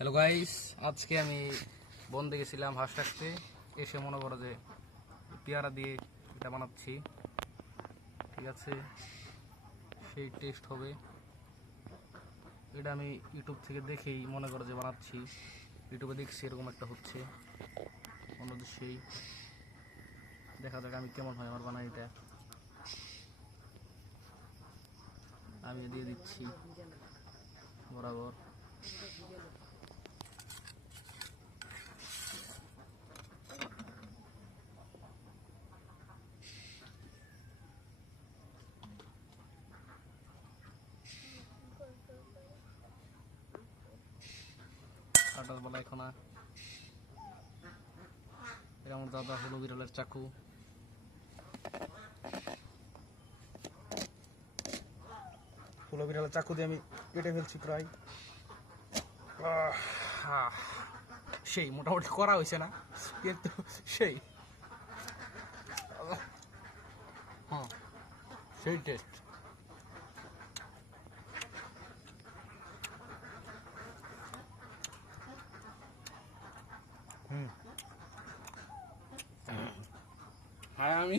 Hello guys, আজকে আমি বন্ধে গেছিলাম হাঁস রাখতে। এসে মনে করো যে পেয়ারা দিয়ে এটা বানাচ্ছি। ঠিক আছে, সেই টেস্ট হবে। এটা আমি ইউটিউব থেকে দেখেই মনে করো যে বানাচ্ছি। ইউটিউবে দেখছি এরকম একটা হচ্ছে, অন্যদের সেই দেখা যাক আমি কেমন হয় আমার বানাই। এটা আমি দিয়ে দিচ্ছি বরাবর। কাটার বেলা এখন এটা আমার দাদা হলো বিড়ালের চাকু। হলো বিড়ালের চাকু দিয়ে আমি কেটে ফেলছি প্রায়। সেই মোটামুটি করা হয়েছে না, কিন্তু সেই হ্যাঁ সেই টেস্ট। হ্যাঁ আমি